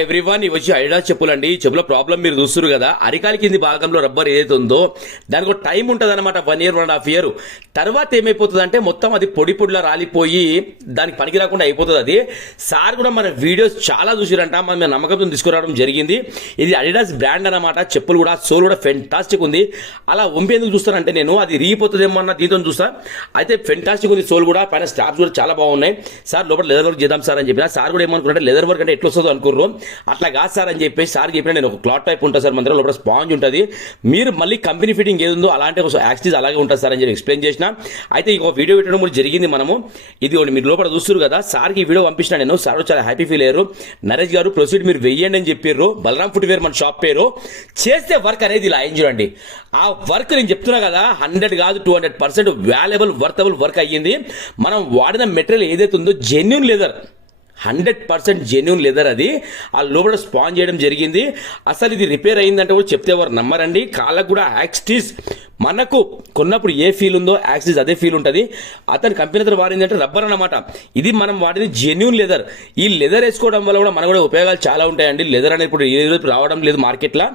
Everyone ఇవి వచ్చి Adidas చెప్పులండి. ఈ చెప్పుల ప్రాబ్లం మీరు చూస్తున్నారు కదా, అరికాలి కింది భాగంలో రబ్బర్ ఏదైతే ఉందో దానికి ఒక టైం ఉంటుంది అనమాట, 1 year 1.5 years. తర్వాత ఏమైపోతుంది అంటే మొత్తం అది పొడి పొడిలా రాలిపోయి దానికి పనికి రాకుండా అయిపోతుంది. అది సార్ కూడా మన వీడియోస్ చాలా చూసిరంట, మన నమ్మకంతో తీసుకురావడం జరిగింది. ఇది అడిడాస్ బ్రాండ్ అనమాట. చెప్పులు కూడా సోల్ కూడా ఫెంటాస్టిక్ ఉంది. అలా వంపేందుకు చూస్తానంటే నేను అది రీగిపోతుందేమో అన్న దీంతో చూస్తా. అయితే ఫెంటాస్టిక్ ఉంది సోల్ కూడా, పైన స్టాప్స్ కూడా చాలా బాగున్నాయి. సార్ లోపల లెదర్ వర్క్ చేద్దాం సార్ అని చెప్పిన. సార్ కూడా ఏమనుకుంటే లెదర్ వర్క్ అంటే ఎట్లా వస్తుందో అనుకుర్రు. అట్లా కాదు సార్ అని చెప్పేసి సార్ చెప్పిన, నేను ఒక క్లాత్ టైప్ ఉంటుంది సార్, మన దగ్గర లోపల స్పాంజ్ ఉంటుంది, మీరు మళ్ళీ కంపెనీ ఫిట్టింగ్ ఏది ఉందో అలాంటి ఒక యాక్సిస్ అలాగే ఉంటుంది సార్ అని చెప్పి ఎక్స్ప్లెయిన్ చేసిన. అయితే ఇంకో వీడియో పెట్టడం కూడా జరిగింది. మనము ఇది మీరు లోపల చూస్తారు కదా, సార్కి ఈ వీడియో పంపించిన నేను. సార్ చాలా హ్యాపీ ఫీల్ అయ్యారు. నరేష్ గారు ప్రొసీడ్ మీరు వెయ్యండి అని చెప్పారు. బలరాం ఫుట్వేర్ మన షాప్ పేరు. చేస్తే వర్క్ అనేది ఇలా అయింది చూడండి. ఆ వర్క్ నేను చెప్తున్నా కదా, 100 కాదు 200% వాల్యుబుల్ వర్తబుల్ వర్క్ అయ్యింది. మనం వాడిన మెటీరియల్ ఏదైతే ఉందో జెన్యూన్ లెదర్, 100% జెన్యూన్ లెదర్. అది ఆ లోపల స్పాన్ చేయడం జరిగింది. అసలు ఇది రిపేర్ అయిందంటే కూడా చెప్తే ఎవరు నమ్మరండి. కాళ్ళకు కూడా యాక్సిస్ మనకు కొన్నప్పుడు ఏ ఫీల్ ఉందో యాక్సిస్ అదే ఫీల్ ఉంటుంది. అతని కంపెనీ దగ్గర వాడిందంటే రబ్బర్ అన్నమాట. ఇది మనం వాడింది జెన్యూన్ లెదర్. ఈ లెదర్ వేసుకోవడం వల్ల కూడా మనకు కూడా ఉపయోగాలు చాలా ఉంటాయండి. లెదర్ అనేది ఇప్పుడు ఏ రావడం లేదు మార్కెట్లో.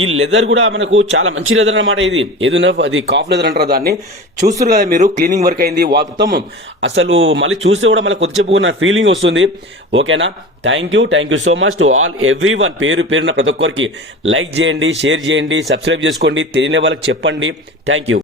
ఈ లెదర్ కూడా మనకు చాలా మంచి లెదర్ అనమాట. ఇది ఏదైనా అది కాఫ్ లెదర్ అంటారు దాన్ని. చూస్తారు కదా మీరు, క్లీనింగ్ వర్క్ అయింది మొత్తం. అసలు మళ్ళీ చూస్తే కూడా మళ్ళీ కొత్త చెప్పుకున్న ఫీలింగ్ వస్తుంది. ఓకేనా, thank you so much to all everyone. పేరున ప్రతి ఒక్కరికి లైక్ చేయండి, షేర్ చేయండి, సబ్స్క్రైబ్ చేసుకోండి, తెలియని వాళ్ళకి చెప్పండి. Thank you.